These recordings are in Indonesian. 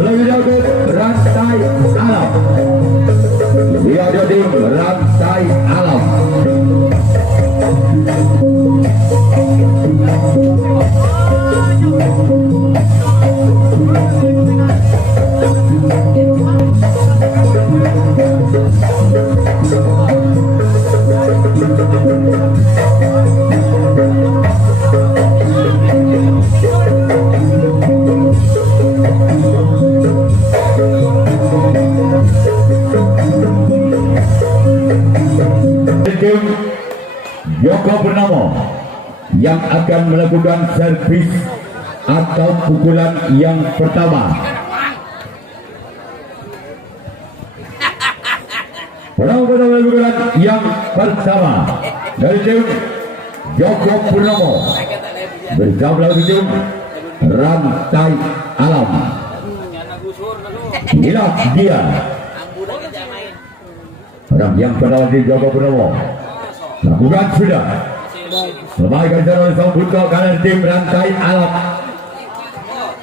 Lebih dahulu rantai alam. Dia jadi rantai alam. Joko Purnomo yang akan melakukan servis atau pukulan yang pertama. Purnomo melakukan yang pertama dari tim Joko Purnomo bersama tim rantai alam. Inilah dia orang yang pertama di Joko Purnomo. Lakukan sudah. Lembaga oleh sang buka kanan tim rantai alam.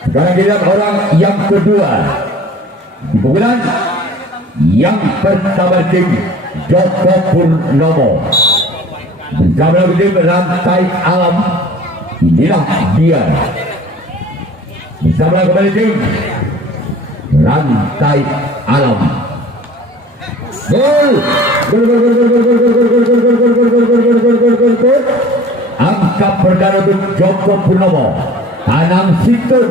Sekarang kita orang yang kedua. Pukulan yang pertama tim Joko Purnomo bersama tim rantai alam. Inilah dia. Bersama kembali tim rantai alam. Gol. Angka perdana untuk Joko Purnomo. Tanam Situn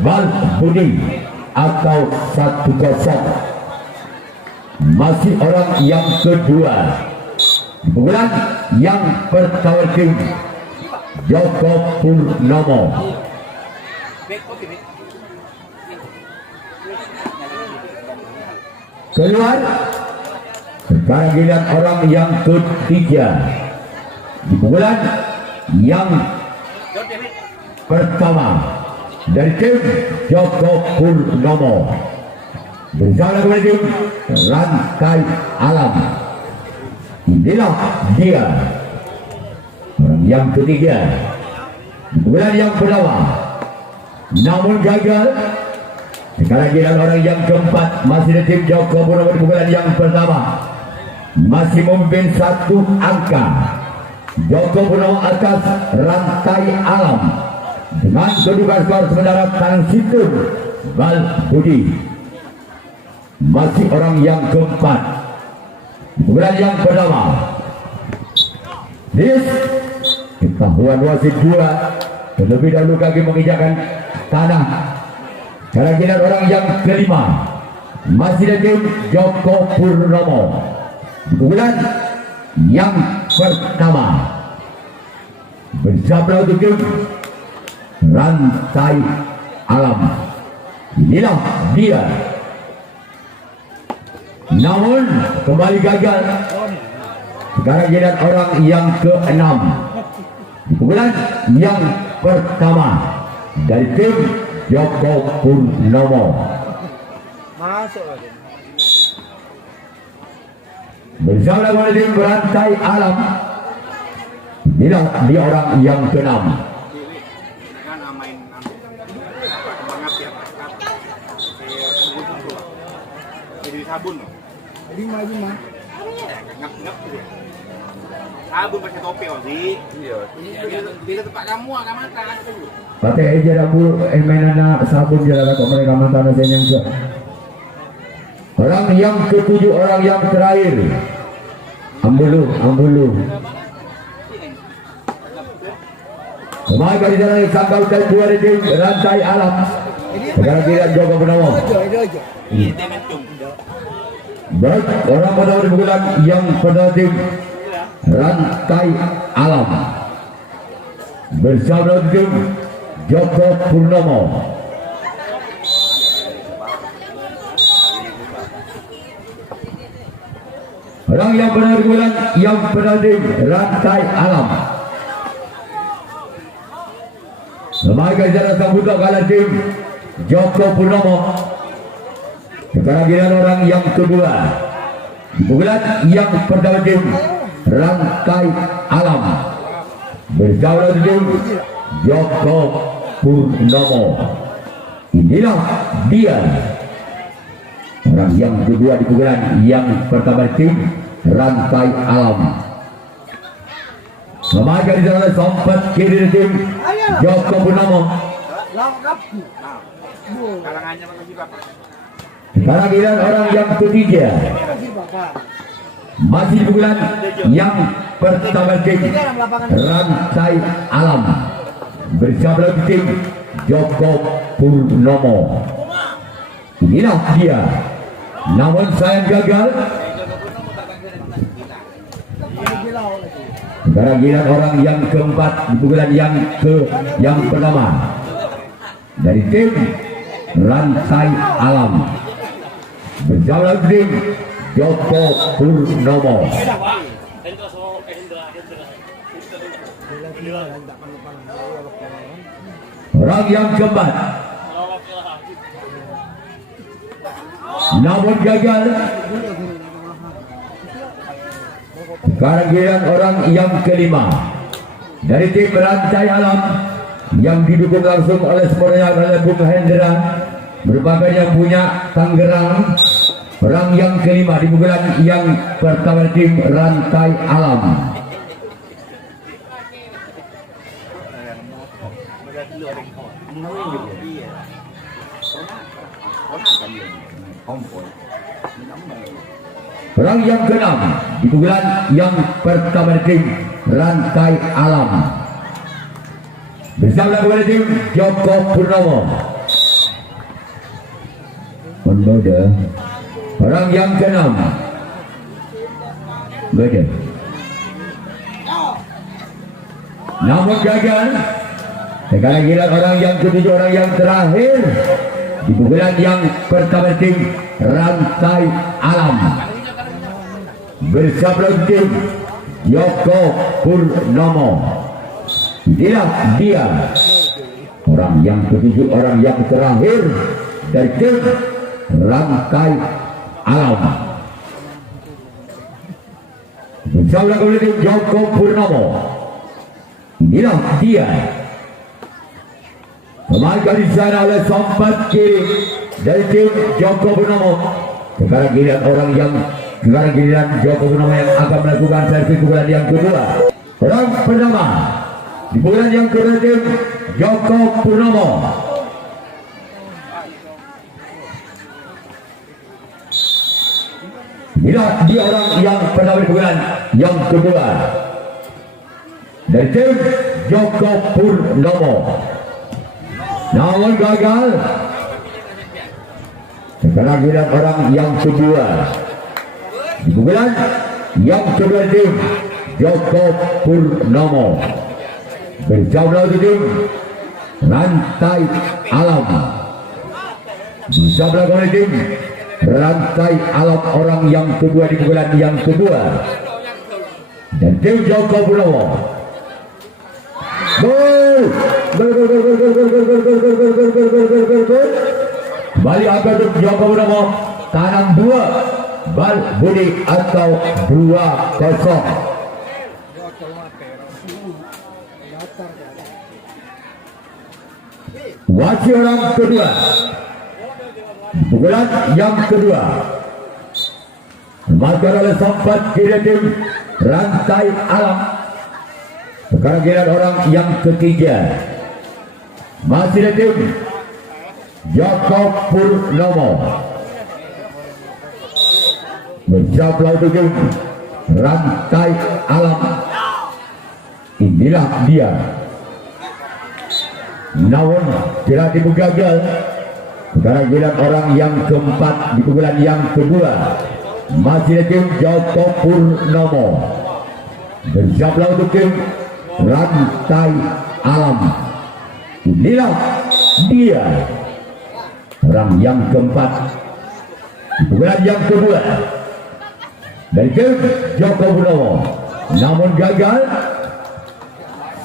Bal Budi atau 1-0. Masih orang yang kedua. Pukulan yang pertama tim Joko Purnomo. Keluar. Sekarang giliran orang yang ketiga. Pukulan yang pertama dari tim Joko Purnomo bersama dengan tim rantai alam. Inilah dia orang yang ketiga. Pukulan yang pertama namun gagal. Sekarang giliran orang yang keempat masih dari tim Joko Purnomo. Pukulan yang pertama masih memimpin 1 angka. Joko Purnomo atas rantai alam dengan kedudukan skor sementara Tanang Situn Bal Budi. Masih orang yang keempat. Pukulan yang pertama dis ketahuan wasit 2 terlebih dahulu kaki menginjakkan tanah. Sekarang giliran orang yang kelima masih dari tim Joko Purnomo. Pukulan yang pertama bersama untuk tim rantai alam. Inilah dia. Namun kembali gagal. Sekarang giliran orang yang ke-6. Pukulan yang pertama dari tim Joko Purnomo. Masuk lagi. Bersama dengan tim rantai alam. Inilah dia orang yang ke-6. Sabun. Lima. Ngap gitu. Sabun pakai topi sih. Iya. Di tempat kamu agak mata dulu. Pakai aja dapur mainan sabun jalan kok mereka mantan aja yang ke. Orang yang ke-7, orang yang terakhir. Ambulu. Kembali dari jalan sangkau dan 2 tim rantai alam. Sekarang giliran Joko Purnomo. Baik, orang pertama di pukulan yang pada tim rantai alam bersama tim Joko Purnomo. Orang yang pada di pukulan yang pada tim rantai alam. Semakin jalan sambutan kalah tim Joko Purnomo. Sekarang giliran orang yang kedua. Pukulan yang pertama tim rantai alam bersama tim Joko Purnomo. Inilah dia orang yang kedua di pukulan yang pertama tim Rantai Alam. Memakai di sana sempat kiri tim Joko Purnomo. Kalangannya makasih Bapak. Sekarang giliran orang yang ketiga. Masih di pukulan yang pertama tim Rantai Alam. Bersama tim Joko Purnomo. Inilah dia. Namun sayang gagal. Sekarang giliran orang yang keempat di pukulan yang pertama dari tim Rantai Alam. Bersama tim Joko Purnomo. Orang yang keempat namun gagal. Sekarang giliran orang yang kelima dari tim Rantai Alam yang didukung langsung oleh semuanya oleh Bung Hendra, merupakan yang punya Tangerang. Orang yang kelima di pukulan yang pertama tim Rantai Alam. Orang yang keenam di pukulan yang pertama tim Rantai Alam. Bersama kepada tim Joko Purnomo. Beda. Orang yang keenam. Beda. Namun gagal. Sekarang giliran orang yang ketujuh, orang yang terakhir di pukulan yang pertama tim Rantai Alam. Bersama tim Joko Purnomo. Inilah dia orang yang ketujuh, orang yang terakhir dari tim Rantai Alam. Bersama tim Joko Purnomo. Inilah dia. Memainkan di sana oleh sompat kiri dari tim Joko Purnomo. Sekarang giliran Joko Purnomo yang akan melakukan servis pukulan yang kedua. Orang pertama di pukulan yang kedua tim Joko Purnomo. Inilah dia orang yang pertama di pukulan yang kedua dari tim Joko Purnomo. Namun gagal. Sekarang giliran orang yang kedua di pukulan yang kedua tim Joko Purnomo. Bersama tim Rantai Alam. Bisa melakukan tim Rantai Alam orang yang kedua di pukulan yang kedua dan tim Joko Purnomo. Gol. Kembali akan untuk Joko Purnomo. Tanam 2 bal budi atau 2-0. Wasit orang kedua pukulan yang kedua dimainkan oleh sempat kiri tim Rantai Alam. Sekarang giliran orang yang ketiga masih di tim Joko Purnomo. Bersama tim Rantai Alam. Inilah dia. Namun tidak gagal. Sekarang giliran orang yang keempat di pukulan yang kedua masih di tim Joko Purnomo. Bersama tim Rantai Alam. Inilah dia orang yang keempat di pukulan yang kedua dari tim Joko Purnomo. Namun gagal.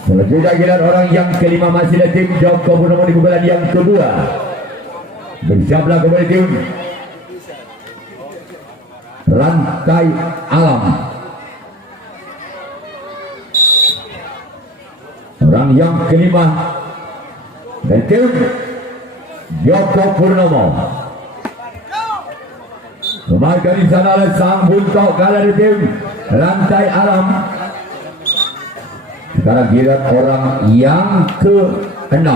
Selanjutnya giliran orang yang kelima masih di tim Joko Purnomo di pukulan yang kedua. Bersama kepada tim Rantai Alam. Orang yang kelima dari tim Joko Purnomo. Kembalikan di sana oleh sang buntok kalah di tim Rantai Alam. Sekarang giliran orang yang ke-6.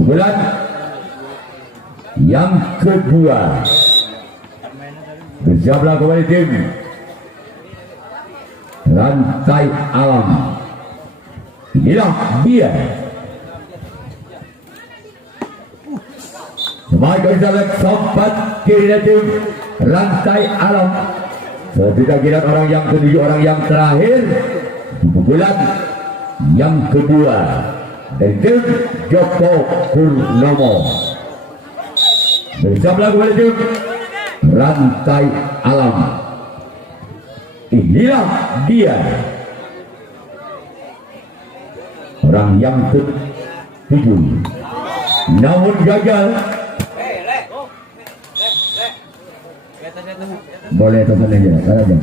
Bulan yang kedua. Bersiaplah kembali tim Rantai Alam. Inilah dia. Kembali ke sempat kiri tim Rantai Alam. Sudah giliran orang yang ketujuh, orang yang terakhir. Bulan yang kedua dari tim Joko Purnomo. Bersiaplah kembali tim Rantai Alam. Inilah dia orang yang ke-7, namun gagal. Boleh teman aja, aja.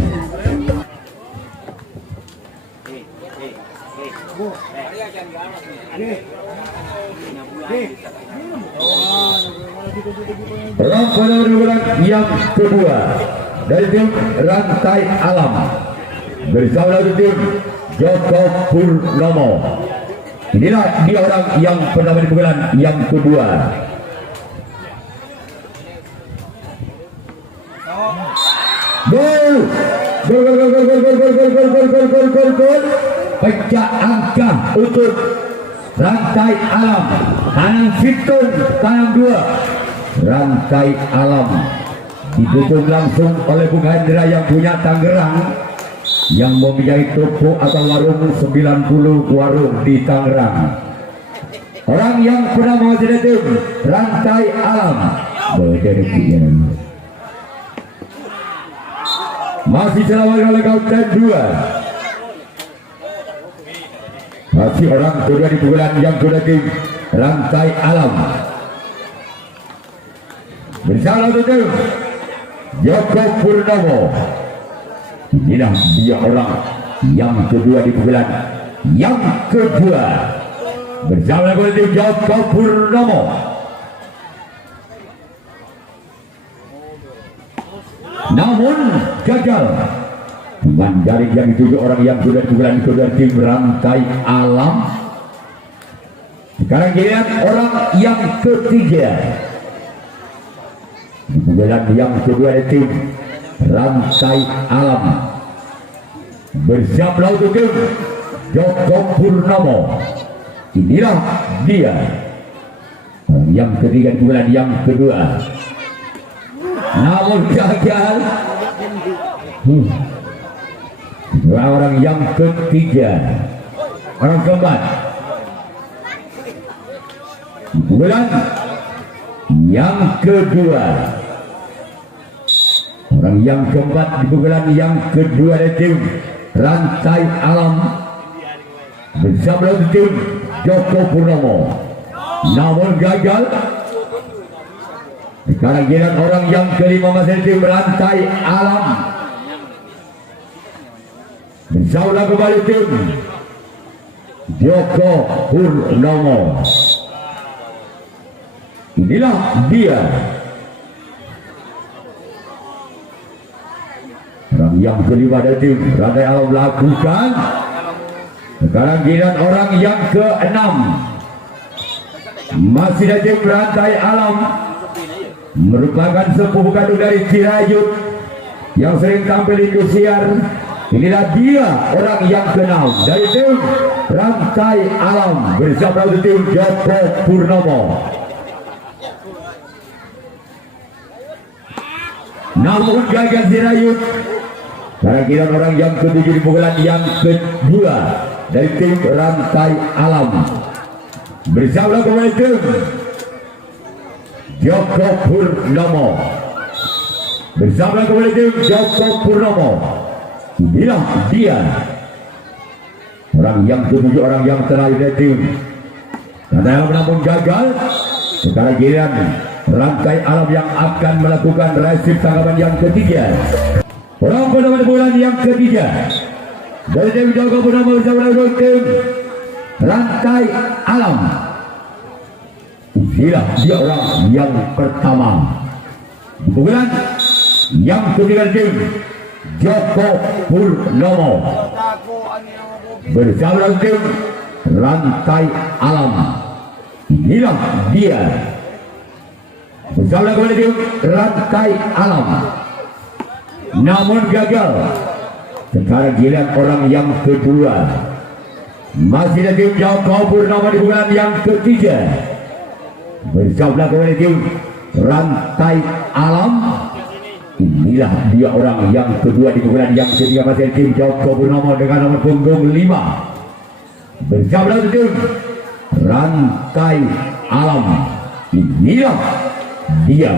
Pemenang yang kedua dari tim Rantai Alam bersama tim Joko Purnomo. Inilah dia orang yang pertama di bulan yang kedua. Gol, gol. Pecah angka untuk Rantai Alam. Kanan Fitun, kanan 2. Rantai Alam didukung langsung oleh Bung Hendra yang punya Tangerang, yang mempunyai toko atau warung 90 warung di Tangerang. Orang yang pernah mengajar tim Rantai Alam. Masih dilawan oleh Kapten 2. Masih orang kedua di pukulan yang kedua tim Rantai Alam. Bersama tim Joko Purnomo. Inilah dia orang yang kedua di pukulan yang kedua. Bersama tim Joko Purnomo. Namun gagal. Dengan jaring yang dituju orang yang kedua di pukulan kedua tim Rantai Alam. Sekarang giliran orang yang ketiga. Pukulan yang kedua dari tim Rantai Alam. Bersiaplah untuk tim Joko Purnomo. Inilah dia orang yang ketiga di bulan yang kedua. Namun gagal. Orang yang ketiga, orang keempat, bulan yang kedua. Orang yang keempat di bulan yang kedua dari tim Rantai Alam. Bersama tim Joko Purnomo. Namun gagal. Sekarang giliran orang yang kelima masih tim Rantai Alam. Bersama kembali tim Joko Purnomo. Inilah dia orang yang kelima dari tim Rantai Alam lakukan. Sekarang giliran orang yang ke-6 masih dari tim Rantai Alam, merupakan sepupu kandung dari Cirayut yang sering tampil di Indosiar. Inilah dia orang yang ke-6 dari tim Rantai Alam bersama tim Joko Purnomo. Namun gagal Cirayut. Sekarang kira orang yang ke-7 di pukulan yang kedua dari tim Rantai Alam. Bersama kembali tim Joko Purnomo. Bersama kembali tim Joko Purnomo. Inilah dia orang yang ke-7, orang yang terakhir dari tim Rantai Alam, namun gagal. Sekarang giliran Rantai Alam yang akan melakukan resip tanggapan yang ketiga. Orang pertama di bulan yang ketiga dari tim Joko Purnomo bersama tim Rantai Alam. Inilah dia orang yang pertama. Di pukulan yang ketiga tim Joko Purnomo bersama tim Rantai Alam. Inilah dia bersama kembali tim Rantai Alam, namun gagal. Sekarang giliran orang yang kedua, masih ada tim Joko Purnomo di pukulan yang ketiga bersama kembali tim Rantai Alam. Inilah dia orang yang kedua di pukulan yang ketiga, masih tim Joko Purnomo dengan nomor punggung 5 bersama tim Rantai Alam. Inilah dia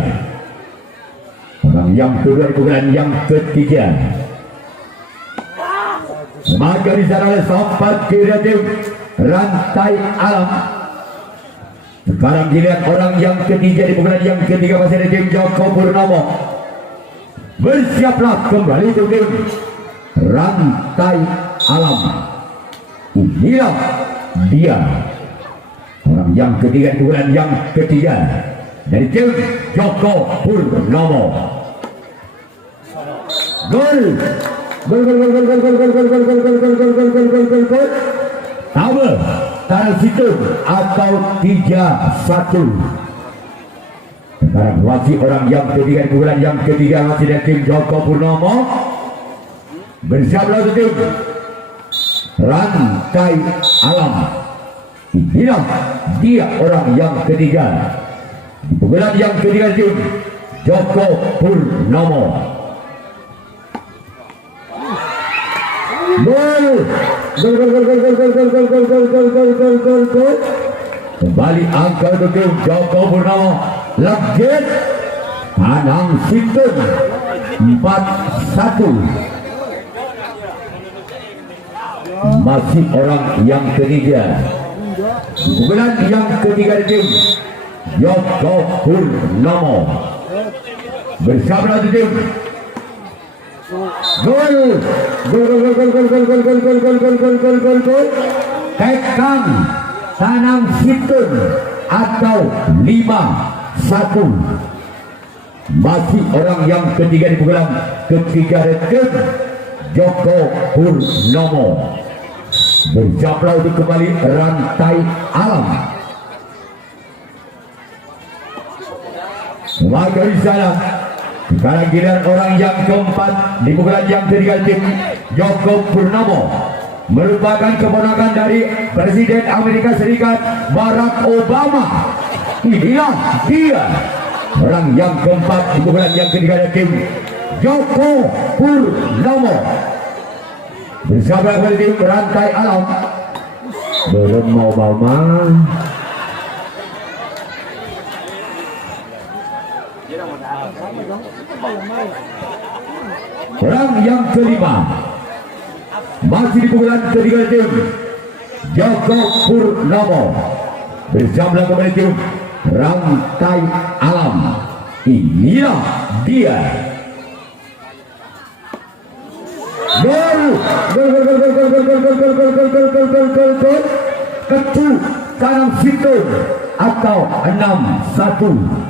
orang yang kedua di pukulan yang ketiga. Maka di sana oleh sobat kreatif Rantai Alam. Sekarang dilihat orang yang ketiga di pukulan yang ketiga, masih ada tim Joko Purnomo. Bersiaplah kembali tim Rantai Alam. Inilah dia orang yang ketiga di pukulan yang ketiga dari tim Joko Purnomo. Gol. Tabel tanah situ atau 3-1. Sekarang masih orang yang ketiga di pukulan yang ketiga, masih dari tim Joko Purnomo bersama tim Rantai Alam. Inilah dia orang yang ketiga di pukulan yang ketiga tim Joko Purnomo. Kembali angka untuk tim Joko Purnomo. Legit Anang Sinten 4-1. Masih orang yang ketiga pukulan yang ketiga tim Joko Purnomo bersama tim gol Tekang Tanang Sinten atau 5-1. Masih orang yang ketiga di pukulan ketiga tim Joko Purnomo berjaplah untuk kembali Rantai Alam. Maka di sana sekarang giliran orang yang keempat di pukulan yang ketiga tim Joko Purnomo, merupakan keponakan dari Presiden Amerika Serikat Barack Obama. Inilah dia orang yang keempat di pukulan yang ketiga tim Joko Purnomo bersama kembali tim Rantai Alam. Belum mau Bama. Orang yang kelima masih di pukulan ketiga tim Joko Purnomo bersama kembali tim Rantai Alam. Inilah dia Ketu Tanang Sinten atau 6-1.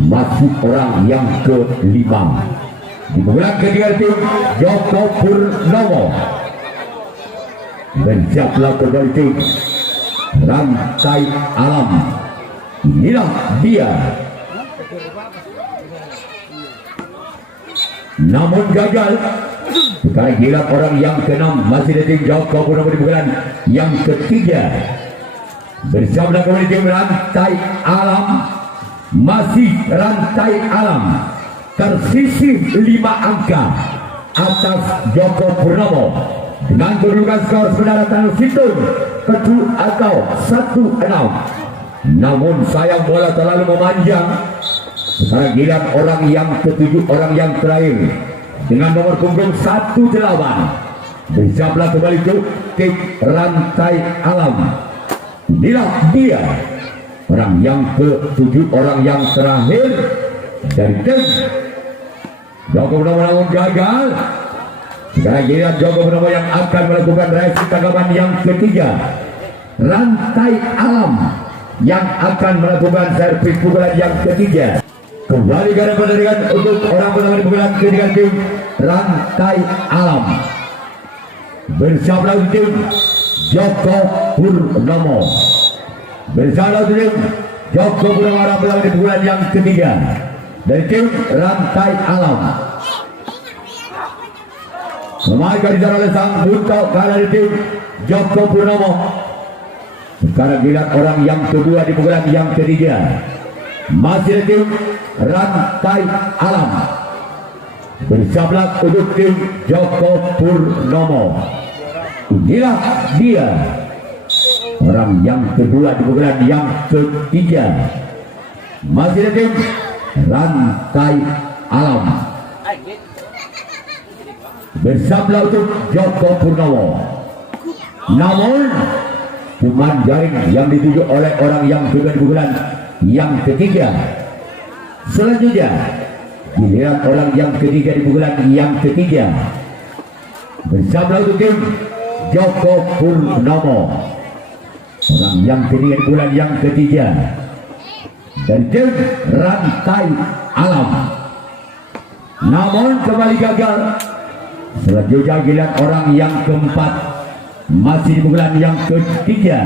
Masih orang yang kelima di pukulan ketiga tim Joko Purnomo menjaplah kembali tim Rantai Alam. Inilah dia, namun gagal. Sekarang gila orang yang keenam masih di tim Joko Purnomo di pukulan yang ketiga bersama kembali tim Rantai Alam. Masih Rantai Alam tersisih 5 angka atas Joko Purnomo dengan kedudukan skor saudara Tanang Sinten Ketu atau 1-6. Namun sayang bola terlalu memanjang. Sekarang giliran orang yang ketujuh, orang yang terakhir dengan nomor punggung 18 berjablah kembali ke tim Rantai Alam. Inilah dia orang yang ketujuh, orang yang terakhir dari tim Joko Purnomo, namun gagal. Sekarang giliran Joko Purnomo yang akan melakukan reaksi tanggapan yang ketiga. Rantai Alam yang akan melakukan servis pukulan yang ketiga. Kembali ke pertandingan untuk orang pertama di pukulan ketiga tim Rantai Alam bersama tim Joko Purnomo. Bersama tim Joko Purnomo orang pertama di pukulan yang ketiga dari tim Rantai Alam. Memainkan di sana oleh sang buntok kalah dari tim Joko Purnomo. Sekarang giliran orang yang kedua di pukulan yang ketiga. Masih tim Rantai Alam bersablak untuk tim Joko Purnomo. Inilah dia orang yang kedua di pukulan yang ketiga. Masih tim Rantai Alam bersablak untuk Joko Purnomo. Namun cuman jaring yang dituju oleh orang yang kedua di pukulan yang ketiga. Selanjutnya giliran orang yang ketiga di pukulan yang ketiga bersama untuk tim Joko Purnomo. Orang yang ketiga di pukulan yang ketiga dan tim Rantai Alam. Namun kembali gagal. Selanjutnya giliran orang yang keempat masih di pukulan yang ketiga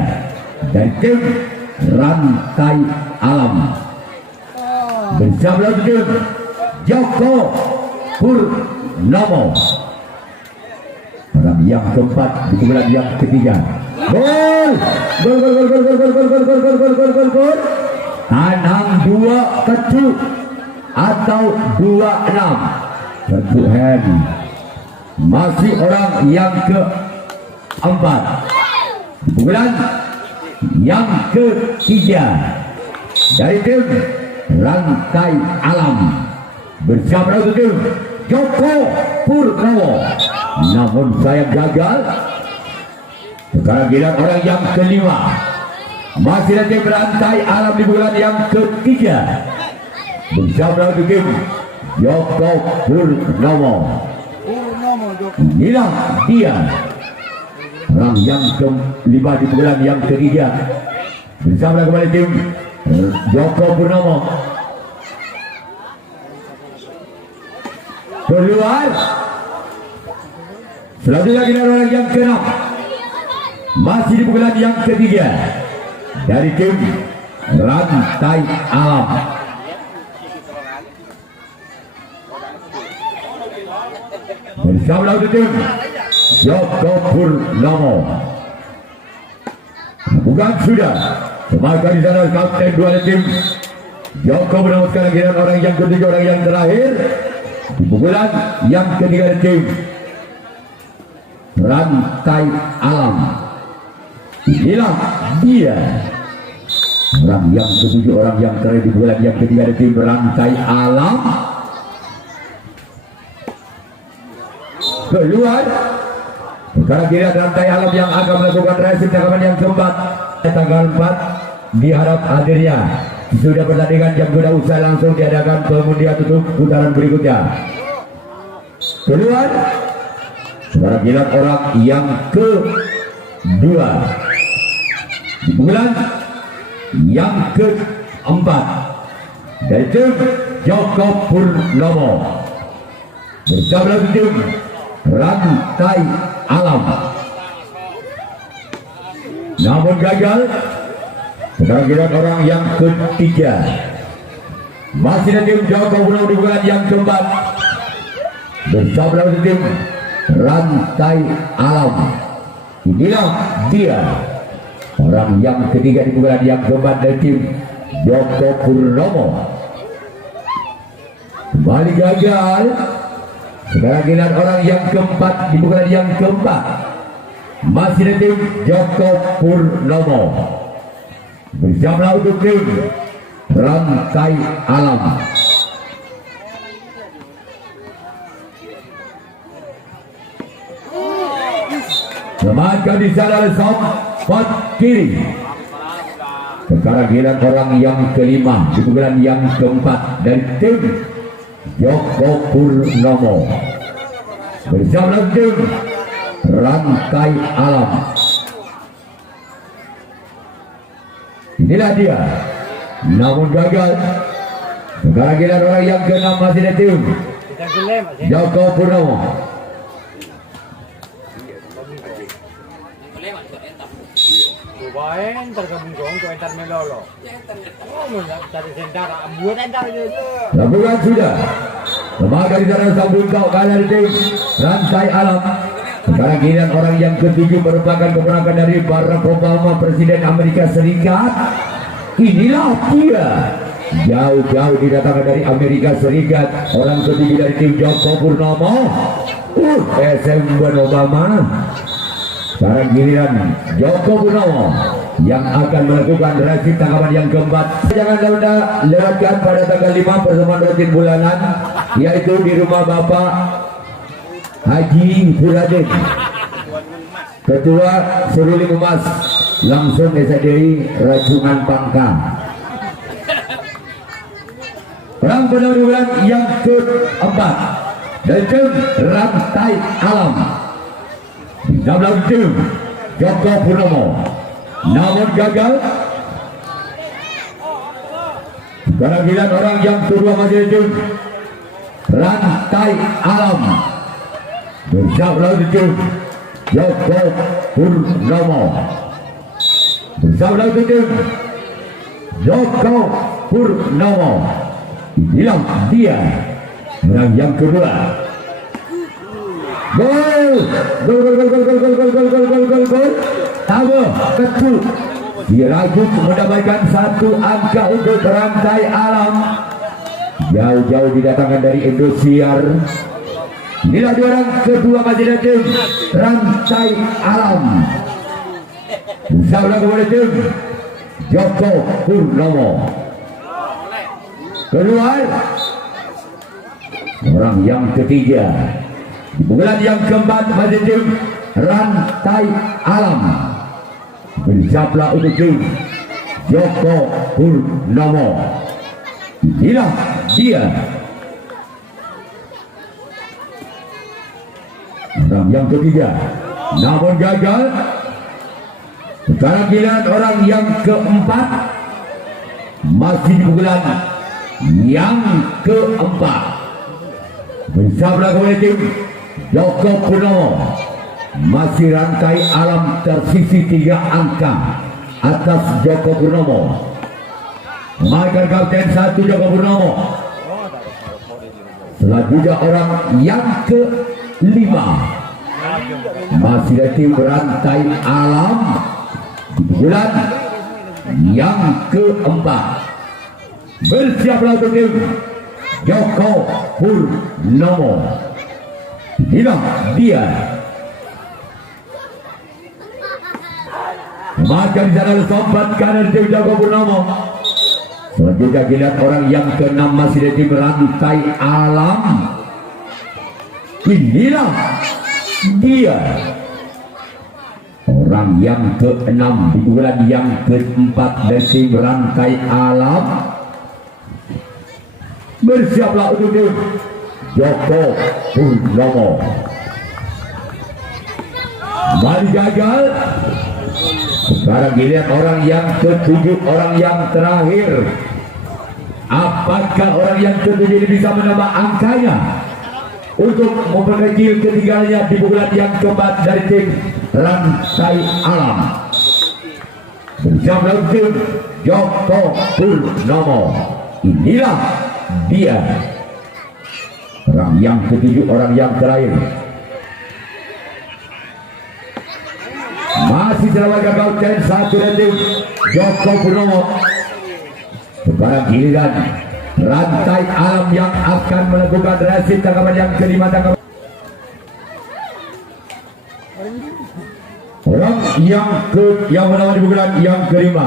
dan tim Rantai Alam bersama tim Joko Purnomo. Orang yang keempat di pukulan yang ketiga. Gol! Gol! Gol! Gol! Gol! Gol! Gol! Gol! Gol! Gol! Gol! Gol! Gol! Gol! Tanam 2 kecu atau 26 satu hand. Masih orang yang keempat di pukulan yang ketiga dari tim Rantai Alam bersama tim Joko Purnomo. Namun saya gagal. Sekarang giliran orang yang kelima masih dari tim Rantai Alam di bulan yang ketiga bersama tim Joko Purnomo. Inilah dia orang yang kelima di bulan yang ketiga bersama kembali tim Joko Purnomo. Keluar. Selanjutnya giliran orang yang keenam masih di bulan yang ketiga dari tim Rantai Alam. Bersama tim Joko Purnomo. Bukan sudah semakan di sana kapten dua tim Joko Purnomo. Sekarang giliran orang yang ketiga, orang yang terakhir di pukulan yang ketiga dari tim Rantai Alam. Inilah dia orang yang ketujuh, orang yang terakhir di pukulan yang ketiga dari tim Rantai Alam. Keluar. Sekarang giliran Rantai Alam yang akan melakukan racing tanggapan yang keempat. Tanggal 4 diharap hadirnya. Sudah pertandingan jam sudah usai, langsung diadakan kemudian tutup putaran berikutnya. Keluar. Sekarang giliran orang yang kedua di bulan yang keempat dari tim Joko Purnomo bersama tim Rantai Alam. Namun gagal. Sekarang giliran orang yang ketiga masih dari tim Joko Purnomo di bulan yang keempat bersama tim Rantai Alam. Inilah dia orang yang ketiga di bulan yang keempat dari tim Joko Purnomo. Kembali gagal. Sekarang giliran orang yang keempat di bulan yang keempat masih dari tim Joko Purnomo bersama untuk tim Rantai Alam. Semakan di sana oleh sobat kiri. Sekarang giliran orang yang kelima di bulan yang keempat dari tim Joko Purnomo bersama tim Rantai Alam. Inilah dia, namun gagal. Sekarang giliran orang yang ke-6 masih ada tim Joko Purnomo. Cobain tergabung dong, kau entar melolo. Oh, mau cari sentar, buat entar aja. Lakukan sudah. Lembaga di sana sambung kau kalah di tim Rantai Alam. Sekarang giliran orang yang ke-7 merupakan keponakan dari Barack Obama, Presiden Amerika Serikat. Inilah dia, jauh-jauh didatangkan dari Amerika Serikat, orang ke-7 dari tim Joko Purnomo, SM Obama. Sekarang giliran Joko Purnomo yang akan melakukan resi tangkapan yang keempat. Jangan lupa lewatkan pada tanggal 5 pertemuan rutin bulanan, yaitu di rumah Bapak Haji Furadin, Ketua Seruli Emas, langsung SDI Rajungan Pangka. Perang penurunan yang keempat dari tim Rantai Alam. Dalam tim Joko Purnomo, namun gagal. Sekarang giliran orang yang kedua masih di tim Rantai Alam. Bersama tim Joko Purnomo, bersama tim Joko Purnomo. Inilah dia, orang yang kedua. Gol, gol. Tahu betul. Dirajut mendapatkan 1 angka untuk Rantai Alam. Jauh-jauh didatangkan dari Indosiar. Inilah dia orang kedua masih ada tim Rantai Alam. Bersama kepada tim Joko Purnomo. Keluar orang yang ketiga. Bulan yang keempat masih tim Rantai Alam. Bersabla untuk tim Joko Purnomo. Inilah dia, orang yang ketiga, namun gagal. Sekarang giliran orang yang keempat, masih di bulan yang keempat. Bersabla kepada tim Joko Purnomo. Masih Rantai Alam tersisi 3 angka atas Joko Purnomo. Memainkan kapten 1 Joko Purnomo. Selanjutnya orang yang ke-5 masih dari tim Rantai Alam. Bulan yang keempat. Bersiaplah untuk tim Joko Purnomo. Inilah dia. Maka di sana sompat kanan tim Joko Purnomo. Selanjutnya giliran orang yang ke-6 masih dari tim Rantai Alam. Inilah dia, orang yang ke-6 di bulan yang ke-4 dari tim Rantai Alam. Bersiaplah untuk tim Joko Purnomo. Mari gagal. Sekarang giliran orang yang ke-7, orang yang terakhir. Apakah orang yang ke-7 ini bisa menambah angkanya untuk memperkecil ketinggalannya di bulan yang keempat dari tim Rantai Alam? Bersama tim Joko Purnomo. Inilah dia, orang yang ke-7, orang yang terakhir. Masih dalam gagal dan 1 dari tim Joko Purnomo. Sekarang giliran Rantai Alam yang akan melakukan resi tangkapan yang ke-5. Orang yang menang di bulan yang ke-5.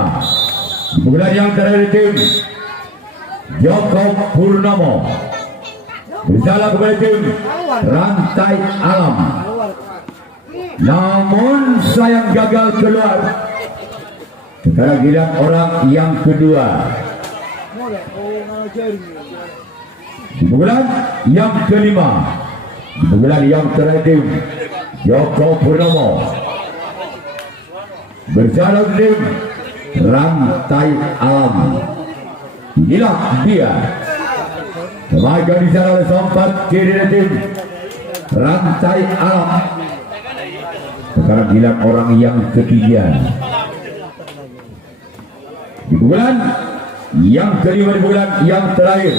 Di bulan yang terakhir tim Joko Purnomo. Bersalah kepada tim Rantai Alam. Namun sayang gagal keluar. Sekarang giliran orang yang kedua. Di bulan yang ke-5. Di bulan yang terakhir Joko Purnomo. Bersalah tim rantai alam. Inilah dia. Tenaga di sana oleh sompat kiri tim rantai alam. Sekarang bilang orang yang ketiga. Di bulan yang kelima, di bulan yang terakhir.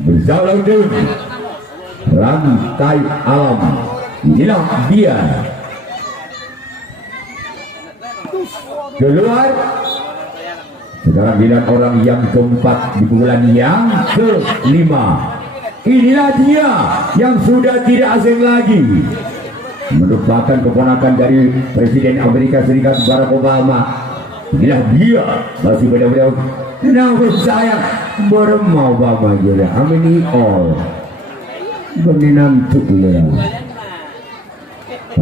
Bersama tim rantai alam. Inilah dia. Keluar. Sekarang bilang orang yang keempat di bulan yang kelima. Inilah dia yang sudah tidak asing lagi, merupakan keponakan dari Presiden Amerika Serikat Barack Obama. Inilah dia, masih benar-benar nama saya bermau Obama juga. Amin all. Beninantu ya.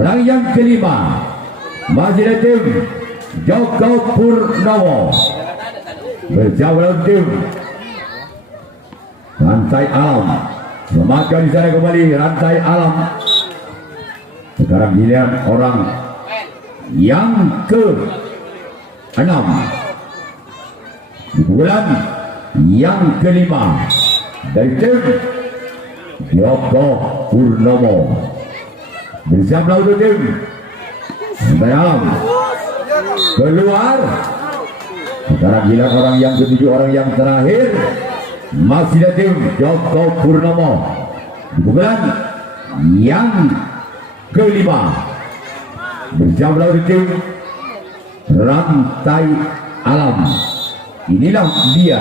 Orang yang kelima masih ada tim Joko Purnomo bersama tim rantai alam. Memakai di sana kembali rantai alam. Sekarang dilihat orang yang ke-6 di bulan yang kelima dari tim Joko Purnomo bersama tim rantai alam. Keluar. Sekarang gila orang yang ketujuh, orang yang terakhir masih ada tim Joko Purnomo di bulan yang kelima bersama tim rantai alam. Inilah dia.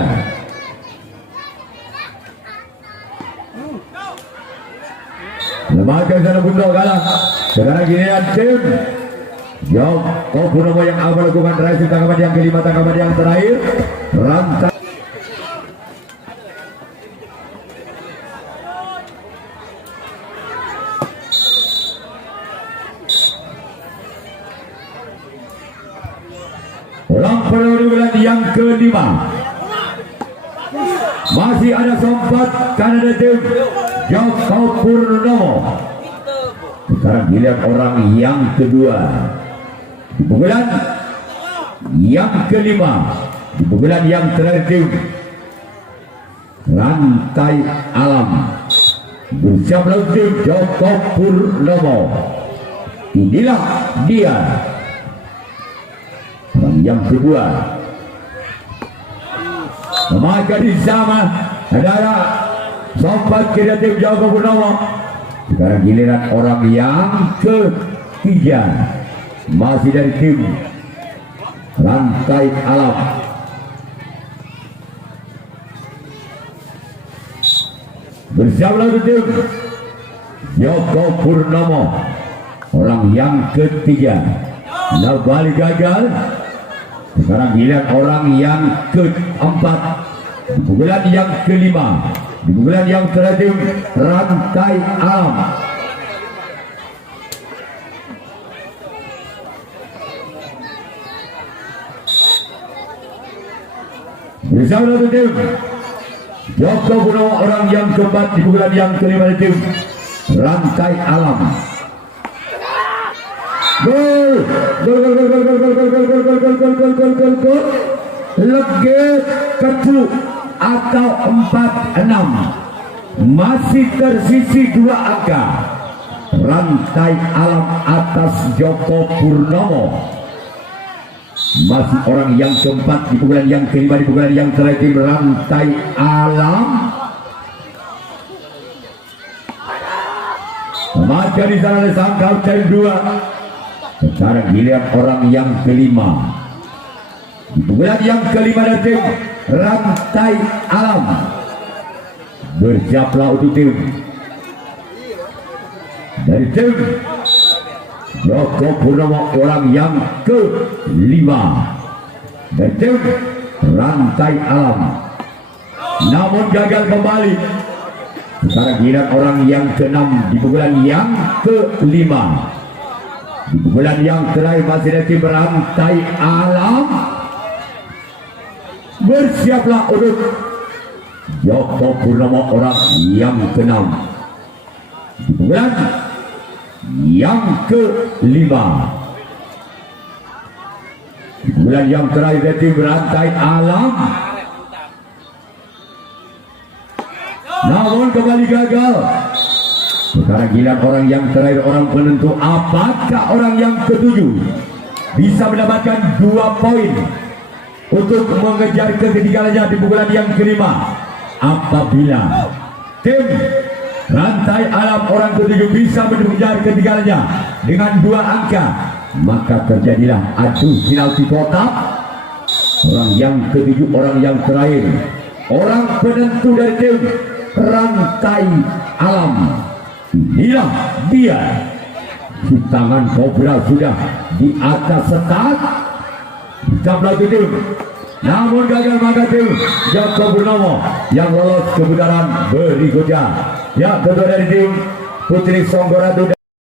Lembaga sana bunda kalah. Sekarang giliran tim Joko Purnomo yang awal lakukan race tangkapan yang kelima, tangkapan yang terakhir rantai. Orang penuh bulan yang kelima. Masih ada sempat karena tim Joko Purnomo. Sekarang dilihat orang yang kedua di bulan yang kelima, di bulan yang terakhir tim rantai alam bersama tim Joko Purnomo. Inilah dia. Yang kedua maka di sama adalah sobat kreatif Joko Purnomo. Sekarang giliran orang yang ketiga masih dari tim rantai alam bersama tim Joko Purnomo. Orang yang ketiga kembali gagal. Sekarang dilihat orang yang keempat di bulan yang kelima, di bulan yang terakhir rantai alam. Bersama tim Joko Purnomo orang yang keempat di bulan yang kelima tim rantai alam. Gol, gol, gol, gol, gol, gol, gol, gol, gol, gol, gol, gol, gol, gol, gol, gol, gol. Legit ketu atau 4-6. Masih tersisi 2 angka. Rantai alam atas Joko Purnomo. Masih orang yang keempat di pukulan yang kelima, di pukulan yang terakhir rantai alam. Maka di sana sangkal dari 2. Sekarang dilihat orang yang kelima di bulan yang kelima dari tim rantai alam. Bersiaplah untuk tim dari tim Joko Purnomo orang yang kelima dari tim rantai alam, namun gagal kembali. Sekarang dilihat orang yang keenam di bulan yang kelima. Di bulan yang terakhir masih ada tim rantai alam. Bersiaplah untuk Joko Purnomo orang yang ke-6 di bulan yang kelima. Bulan yang terakhir dari tim Rantai Alam. Namun kembali gagal. Sekarang giliran orang yang terakhir, orang penentu. Apakah orang yang ketujuh bisa mendapatkan 2 poin untuk mengejar ketinggalannya di pukulan yang kelima? Apabila tim Rantai Alam orang ketujuh bisa mengejar ketinggalannya dengan 2 angka, maka terjadilah adu penalti kotak. Orang yang ketujuh, orang yang terakhir, orang penentu dari tim Rantai Alam. Inilah dia. Di tangan Cobra sudah di atas setat. Jablah tim. Namun gagal, maka tim Joko Purnomo yang lolos ke putaran berikutnya. Ya, kedua dari tim Putri Songgoratu